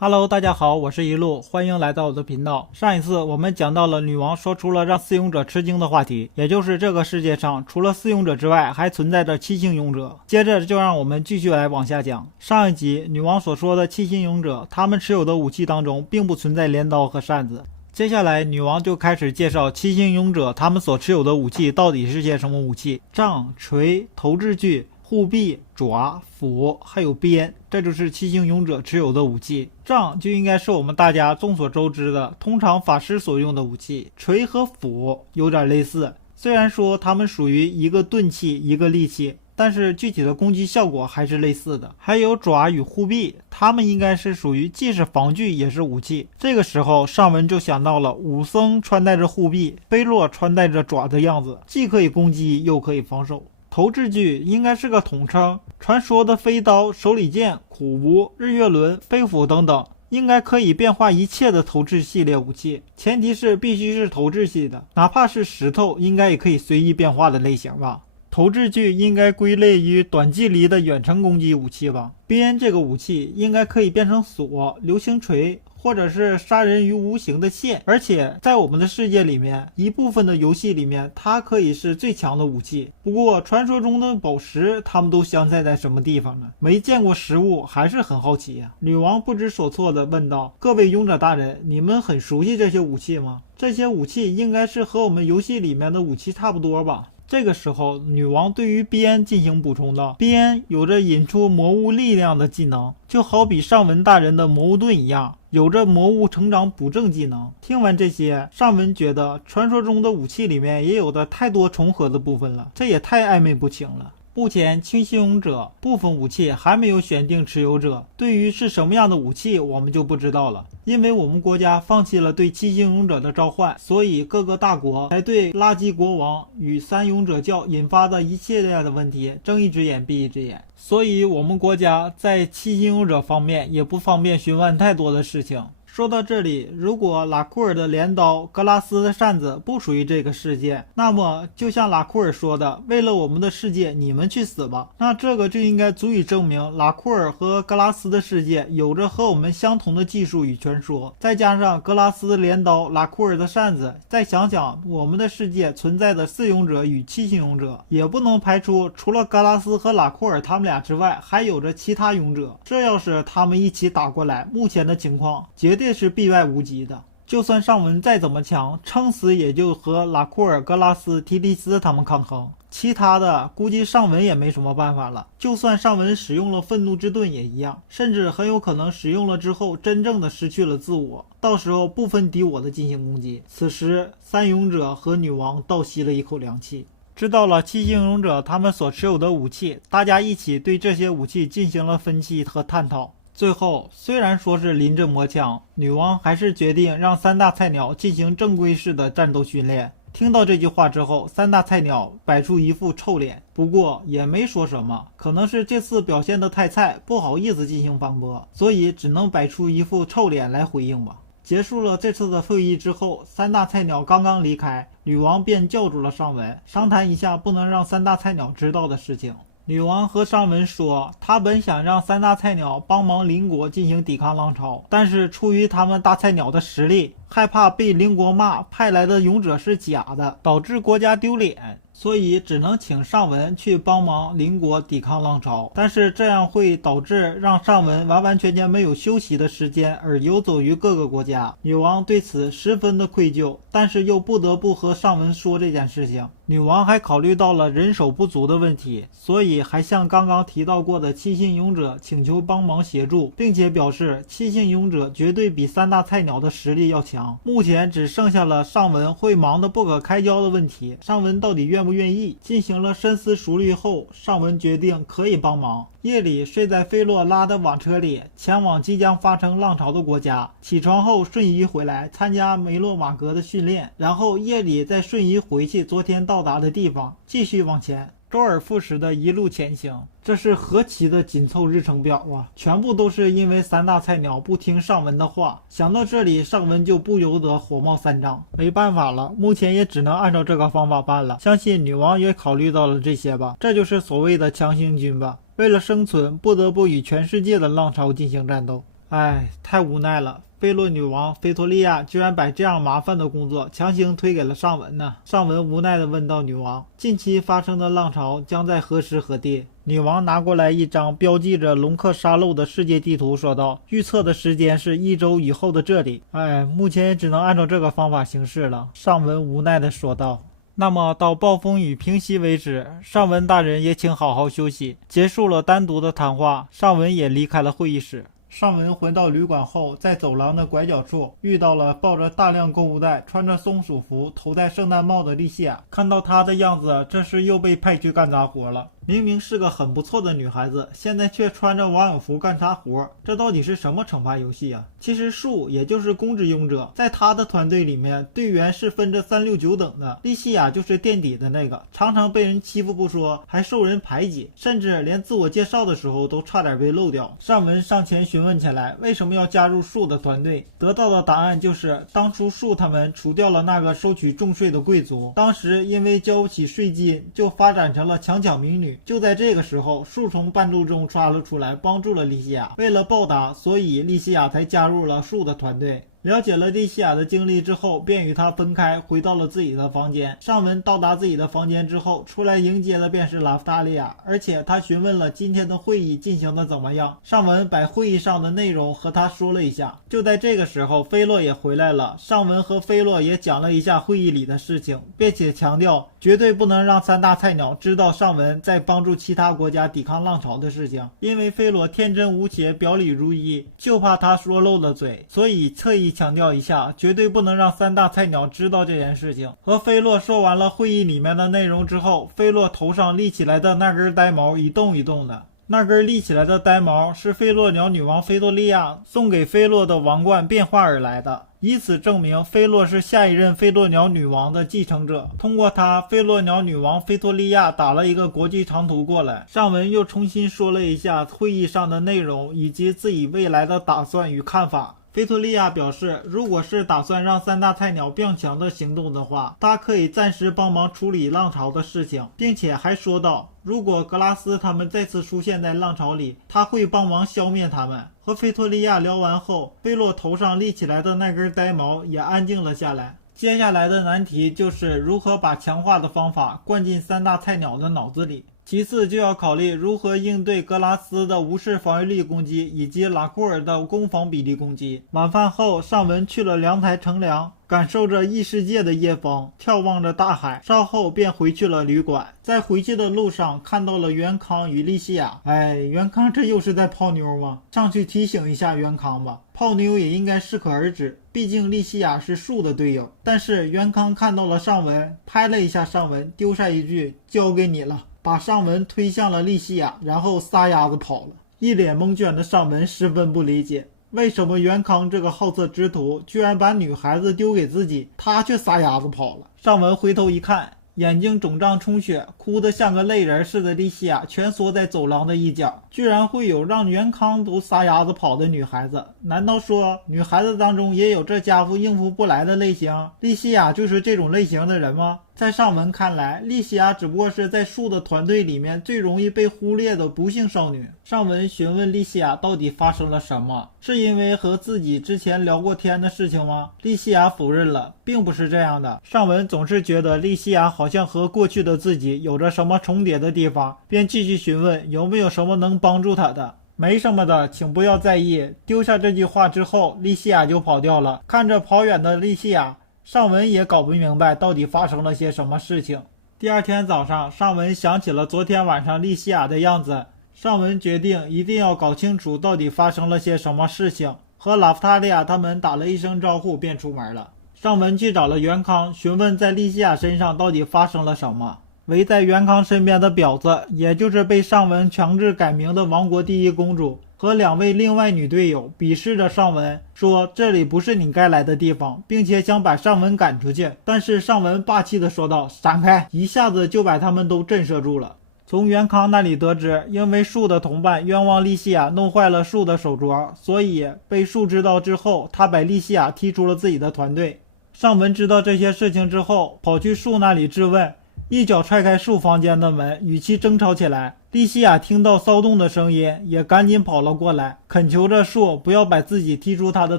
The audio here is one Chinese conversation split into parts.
Hello， 大家好，我是一路，欢迎来到我的频道。上一次我们讲到了女王说出了让四勇者吃惊的话题，也就是这个世界上除了四勇者之外，还存在着七星勇者。接着就让我们继续来往下讲。上一集女王所说的七星勇者，他们持有的武器当中并不存在镰刀和扇子。接下来女王就开始介绍七星勇者他们所持有的武器到底是些什么武器：杖、锤、投掷锯、护臂、爪、斧，还有鞭，这就是七星勇者持有的武器。杖就应该是我们大家众所周知的，通常法师所用的武器。锤和斧有点类似，虽然说它们属于一个钝器一个利器，但是具体的攻击效果还是类似的。还有爪与护臂，它们应该是属于既是防具也是武器。这个时候上文就想到了武僧穿戴着护臂，菲洛穿戴着爪的样子，既可以攻击又可以防守。投掷锯应该是个统称，传说的飞刀、手里剑、苦无、日月轮、飞斧等等，应该可以变化一切的投掷系列武器，前提是必须是投掷系的，哪怕是石头应该也可以随意变化的类型吧。投掷锯应该归类于短距离的远程攻击武器吧。鞭这个武器应该可以变成锁、流星锤，或者是杀人于无形的线，而且在我们的世界里面，一部分的游戏里面，它可以是最强的武器。不过传说中的宝石，它们都镶嵌在什么地方呢？没见过实物，还是很好奇呀。女王不知所措地问道：“各位勇者大人，你们很熟悉这些武器吗？这些武器应该是和我们游戏里面的武器差不多吧？”这个时候，女王对于鞭进行补充道：“鞭有着引出魔物力量的技能，就好比上文大人的魔物盾一样，有着魔物成长补正技能。”听完这些，上文觉得传说中的武器里面也有的太多重合的部分了，这也太暧昧不清了。目前七星勇者部分武器还没有选定持有者，对于是什么样的武器我们就不知道了。因为我们国家放弃了对七星勇者的召唤，所以各个大国才对垃圾国王与三勇者教引发的一系列的问题睁一只眼闭一只眼，所以我们国家在七星勇者方面也不方便询问太多的事情。说到这里，如果拉库尔的镰刀、格拉斯的扇子不属于这个世界，那么就像拉库尔说的，为了我们的世界，你们去死吧。那这个就应该足以证明拉库尔和格拉斯的世界有着和我们相同的技术与传说，再加上格拉斯的镰刀、拉库尔的扇子，再想想我们的世界存在的四勇者与七星勇者，也不能排除除了格拉斯和拉库尔他们俩之外，还有着其他勇者。这要是他们一起打过来，目前的情况绝对是必败无疑的。就算上文再怎么强，撑死也就和拉库尔、格拉斯、提利斯他们抗衡，其他的估计上文也没什么办法了。就算上文使用了愤怒之盾也一样，甚至很有可能使用了之后真正的失去了自我，到时候不分敌我的进行攻击。此时三勇者和女王倒吸了一口凉气。知道了七星勇者他们所持有的武器，大家一起对这些武器进行了分析和探讨。最后虽然说是临阵磨枪，女王还是决定让三大菜鸟进行正规式的战斗训练。听到这句话之后，三大菜鸟摆出一副臭脸，不过也没说什么，可能是这次表现得太菜，不好意思进行反驳，所以只能摆出一副臭脸来回应吧。结束了这次的会议之后，三大菜鸟刚刚离开，女王便叫住了上文，商谈一下不能让三大菜鸟知道的事情。女王和上文说，她本想让三大菜鸟帮忙邻国进行抵抗浪潮，但是出于他们大菜鸟的实力，害怕被邻国骂派来的勇者是假的，导致国家丢脸，所以只能请上文去帮忙邻国抵抗浪潮。但是这样会导致让上文完完全全没有休息的时间，而游走于各个国家。女王对此十分的愧疚，但是又不得不和上文说这件事情。女王还考虑到了人手不足的问题，所以还向刚刚提到过的七星勇者请求帮忙协助，并且表示七星勇者绝对比三大菜鸟的实力要强。目前只剩下了上文会忙得不可开交的问题，上文到底愿不愿意？进行了深思熟虑后，上文决定可以帮忙。夜里睡在菲洛拉的网车里，前往即将发生浪潮的国家。起床后瞬移回来参加梅洛马格的训练，然后夜里再瞬移回去昨天到达的地方，继续往前，周而复始的一路前行。这是何其的紧凑日程表啊！全部都是因为三大菜鸟不听上文的话。想到这里，上文就不由得火冒三丈。没办法了，目前也只能按照这个方法办了。相信女王也考虑到了这些吧，这就是所谓的强行军吧。为了生存，不得不与全世界的浪潮进行战斗。哎，太无奈了。菲洛女王菲托利亚居然把这样麻烦的工作强行推给了尚文呢。尚文无奈地问道：“女王，近期发生的浪潮将在何时何地？”女王拿过来一张标记着龙克沙漏的世界地图，说道：“预测的时间是1周以后的这里。”哎，目前也只能按照这个方法行事了。尚文无奈地说道。那么到暴风雨平息为止，尚文大人也请好好休息。结束了单独的谈话，尚文也离开了会议室。尚文回到旅馆后，在走廊的拐角处遇到了抱着大量购物袋、穿着松鼠服、头戴圣诞帽的莉西亚。看到她的样子，这是又被派去干杂活了。明明是个很不错的女孩子，现在却穿着网友服干啥活？这到底是什么惩罚游戏啊？其实树也就是公之勇者，在他的团队里面，队员是分着3、6、9等的。莉西亚就是垫底的那个，常常被人欺负不说，还受人排挤，甚至连自我介绍的时候都差点被漏掉。尚文上前询问起来，为什么要加入树的团队？得到的答案就是当初树他们除掉了那个收取重税的贵族，当时因为交不起税金，就发展成了强抢民女。就在这个时候，树从半路中刷了出来，帮助了莉西亚。为了报答，所以莉西亚才加入了树的团队。了解了莉西亚的经历之后，便与她分开，回到了自己的房间。尚文到达自己的房间之后，出来迎接的便是拉夫塔利亚，而且他询问了今天的会议进行的怎么样。尚文把会议上的内容和他说了一下。就在这个时候，菲洛也回来了。尚文和菲洛也讲了一下会议里的事情，并且强调绝对不能让3大菜鸟知道尚文在帮助其他国家抵抗浪潮的事情，因为菲洛天真无邪，表里如一，就怕他说漏了嘴，所以特意强调一下，绝对不能让3大菜鸟知道这件事情。和菲洛说完了会议里面的内容之后，菲洛头上立起来的那根呆毛一动一动的。那根立起来的呆毛是菲洛鸟女王菲多利亚送给菲洛的王冠变化而来的，以此证明菲洛是下一任菲洛鸟女王的继承者。通过他，菲洛鸟女王菲托利亚打了一个国际长途过来。尚文又重新说了一下会议上的内容以及自己未来的打算与看法。菲托利亚表示，如果是打算让3大菜鸟变强的行动的话，他可以暂时帮忙处理浪潮的事情，并且还说道，如果格拉斯他们再次出现在浪潮里，他会帮忙消灭他们。和菲托利亚聊完后，菲洛头上立起来的那根呆毛也安静了下来。接下来的难题就是如何把强化的方法灌进3大菜鸟的脑子里。其次就要考虑如何应对格拉斯的无视防御力攻击以及拉库尔的攻防比例攻击。晚饭后，尚文去了凉台乘凉，感受着异世界的夜风，眺望着大海，稍后便回去了旅馆。在回去的路上看到了袁康与莉西亚。袁康这又是在泡妞吗？上去提醒一下袁康吧，泡妞也应该适可而止，毕竟莉西亚是树的队友。但是袁康看到了尚文，拍了一下尚文，丢下一句交给你了，把尚文推向了莉西亚，然后撒丫子跑了。一脸蒙圈的尚文十分不理解，为什么袁康这个好色之徒居然把女孩子丢给自己，他却撒丫子跑了。尚文回头一看，眼睛肿胀充血，哭得像个泪人似的莉西亚蜷缩在走廊的一角。居然会有让袁康都撒丫子跑的女孩子，难道说女孩子当中也有这家伙应付不来的类型？莉西亚就是这种类型的人吗？在尚文看来，莉西亚只不过是在树的团队里面最容易被忽略的不幸少女。尚文询问莉西亚到底发生了什么，是因为和自己之前聊过天的事情吗？莉西亚否认了，并不是这样的。尚文总是觉得莉西亚好像和过去的自己有着什么重叠的地方，便继续询问有没有什么能帮助他的。没什么的，请不要在意。丢下这句话之后，莉西亚就跑掉了。看着跑远的莉西亚，尚文也搞不明白到底发生了些什么事情。第二天早上，尚文想起了昨天晚上莉西亚的样子，尚文决定一定要搞清楚到底发生了些什么事情，和拉夫塔利亚他们打了一声招呼便出门了。尚文去找了袁康，询问在莉西亚身上到底发生了什么。围在袁康身边的婊子，也就是被尚文强制改名的王国第一公主，和2位另外女队友鄙视着尚文，说这里不是你该来的地方，并且想把尚文赶出去。但是尚文霸气地说道，闪开，一下子就把他们都震慑住了。从袁康那里得知，因为树的同伴冤枉莉西亚弄坏了树的手镯，所以被树知道之后，他把莉西亚踢出了自己的团队。尚文知道这些事情之后，跑去树那里质问，一脚踹开树房间的门，与其争吵起来。莉西亚听到骚动的声音，也赶紧跑了过来，恳求着树不要把自己踢出他的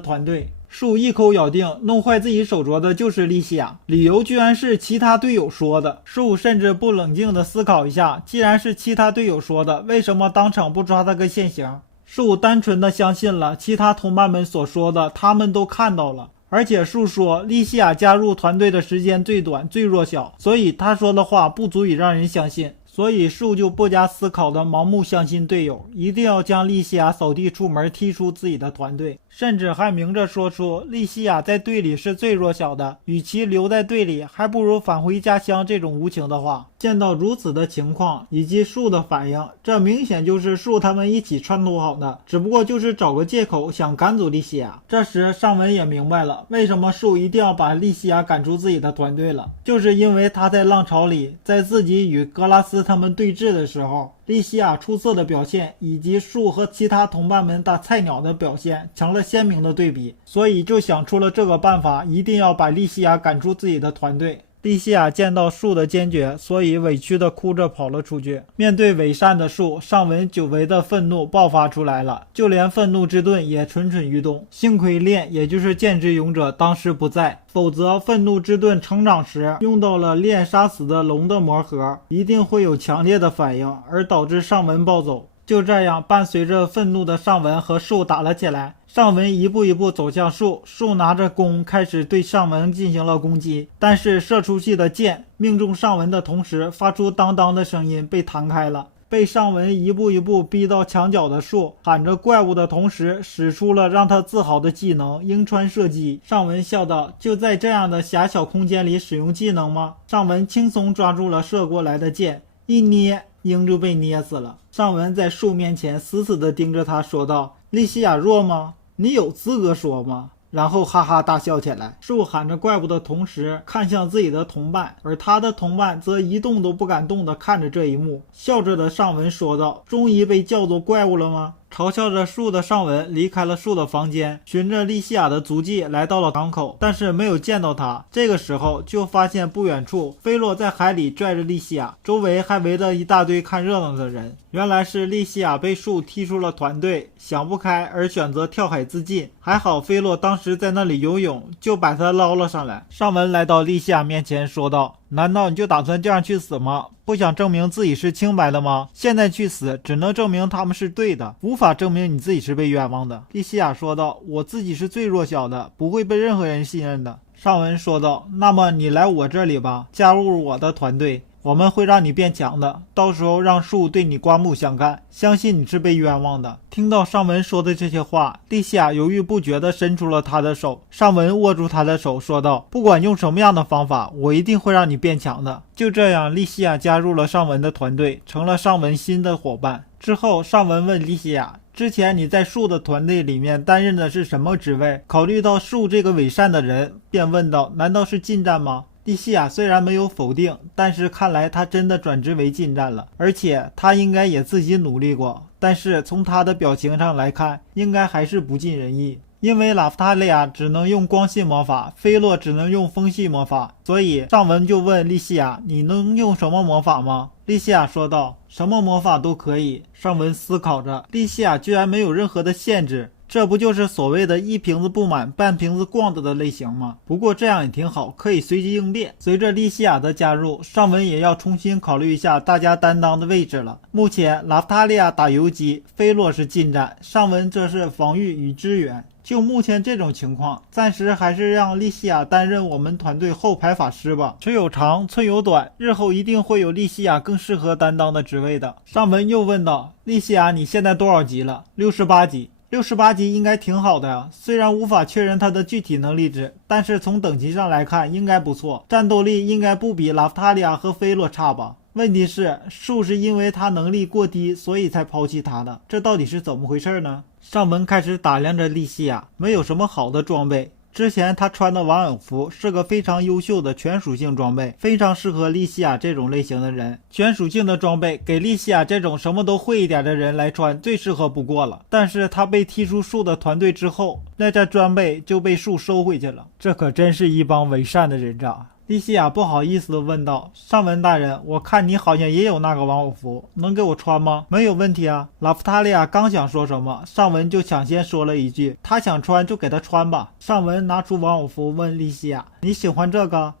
团队。树一口咬定弄坏自己手镯的就是莉西亚，理由居然是其他队友说的。树甚至不冷静地思考一下，既然是其他队友说的，为什么当场不抓他个现行？树单纯地相信了其他同伴们所说的，他们都看到了。而且树说莉西亚加入团队的时间最短最弱小，所以他说的话不足以让人相信。所以树就不加思考的盲目相信队友，一定要将莉西亚扫地出门，踢出自己的团队，甚至还明着说出莉西亚在队里是最弱小的，与其留在队里，还不如返回家乡这种无情的话。见到如此的情况以及树的反应，这明显就是树他们一起串通好的，只不过就是找个借口想赶走莉西亚。这时尚文也明白了为什么树一定要把莉西亚赶出自己的团队了，就是因为他在浪潮里，在自己与格拉斯他们对峙的时候，莉西亚出色的表现以及树和其他同伴们打菜鸟的表现成了鲜明的对比，所以就想出了这个办法，一定要把莉西亚赶出自己的团队。莉西亚见到树的坚决，所以委屈的哭着跑了出去。面对伪善的树，尚文久违的愤怒爆发出来了，就连愤怒之盾也蠢蠢欲动。幸亏炼，也就是剑之勇者当时不在，否则愤怒之盾成长时用到了炼杀死的龙的魔核，一定会有强烈的反应，而导致尚文暴走。就这样，伴随着愤怒的尚文和树打了起来。尚文一步一步走向树，树拿着弓开始对尚文进行了攻击，但是射出去的箭命中尚文的同时，发出当当的声音，被弹开了。被尚文一步一步逼到墙角的树，喊着怪物的同时，使出了让他自豪的技能鹰穿射击。尚文笑道：“就在这样的狭小空间里使用技能吗？”尚文轻松抓住了射过来的箭，一捏，鹰就被捏死了。尚文在树面前死死地盯着他，说道：“莉西亚弱吗？你有资格说吗？”然后哈哈大笑起来。树喊着怪物的同时，看向自己的同伴，而他的同伴则一动都不敢动地看着这一幕。笑着的尚文说道：“终于被叫做怪物了吗？”嘲笑着树的尚文离开了树的房间，循着莉西亚的足迹来到了港口，但是没有见到他。这个时候就发现不远处菲洛在海里拽着莉西亚，周围还围着一大堆看热闹的人。原来是莉西亚被树踢出了团队，想不开而选择跳海自尽。还好菲洛当时在那里游泳，就把他捞了上来。尚文来到莉西亚面前说道：“难道你就打算这样去死吗？不想证明自己是清白的吗？现在去死只能证明他们是对的，无法证明你自己是被冤枉的。”莉西亚说道：“我自己是最弱小的，不会被任何人信任的。”尚文说道：“那么你来我这里吧，加入我的团队，我们会让你变强的，到时候让树对你刮目相看，相信你是被冤枉的。”听到尚文说的这些话，莉西亚犹豫不决地伸出了他的手。尚文握住他的手说道：“不管用什么样的方法，我一定会让你变强的。”就这样，莉西亚加入了尚文的团队，成了尚文新的伙伴。之后尚文问莉西亚：“之前你在树的团队里面担任的是什么职位？”考虑到树这个伪善的人，便问道：“难道是近战吗？”莉西亚虽然没有否定，但是看来他真的转职为近战了，而且他应该也自己努力过，但是从他的表情上来看，应该还是不尽人意。因为拉夫塔利亚只能用光系魔法，菲洛只能用风系魔法，所以尚文就问莉西亚：“你能用什么魔法吗？”莉西亚说道：“什么魔法都可以。”尚文思考着，莉西亚居然没有任何的限制，这不就是所谓的一瓶子不满半瓶子逛着的类型吗？不过这样也挺好，可以随机应变。随着莉西亚的加入，尚文也要重新考虑一下大家担当的位置了。目前拉夫塔利亚打游击，菲洛是近战，尚文这是防御与支援。就目前这种情况，暂时还是让莉西亚担任我们团队后排法师吧。尺有长，寸有短，日后一定会有莉西亚更适合担当的职位的。尚文又问道：“莉西亚，你现在多少级了？”68级。68级应该挺好的呀，虽然无法确认他的具体能力值，但是从等级上来看应该不错，战斗力应该不比拉夫塔利亚和菲洛差吧。问题是树是因为他能力过低，所以才抛弃他的，这到底是怎么回事呢？尚文开始打量着莉西亚，没有什么好的装备。之前他穿的王影服是个非常优秀的全属性装备，非常适合莉西亚这种类型的人。全属性的装备给莉西亚这种什么都会一点的人来穿最适合不过了。但是他被踢出树的团队之后，那件装备就被树收回去了。这可真是一帮伪善的人渣。莉西亚不好意思地问道：“上文大人，我看你好像也有那个玩偶服，能给我穿吗？”“没有问题啊。”拉夫塔利亚刚想说什么，上文就抢先说了一句：“他想穿就给他穿吧。”上文拿出玩偶服问莉西亚：“你喜欢这个？”“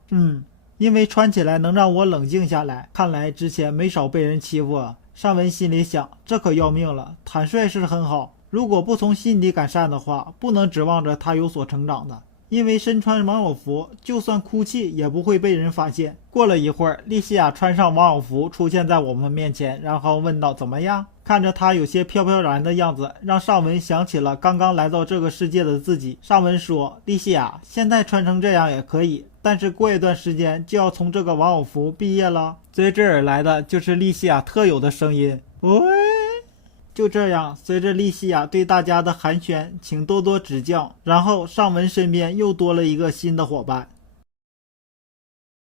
因为穿起来能让我冷静下来。看来之前没少被人欺负啊。”上文心里想，这可要命了。坦率是很好，如果不从心底改善的话，不能指望着他有所成长的。因为身穿玩偶服，就算哭泣也不会被人发现。过了一会儿，莉西亚穿上玩偶服出现在我们面前，然后问道：“怎么样？”看着她有些飘飘然的样子，让上文想起了刚刚来到这个世界的自己。上文说：“莉西亚，现在穿成这样也可以，但是过一段时间就要从这个玩偶服毕业了。”随之而来的就是莉西亚特有的声音：“喂！”就这样，随着莉西亚对大家的寒暄，请多多指教，然后上文身边又多了一个新的伙伴。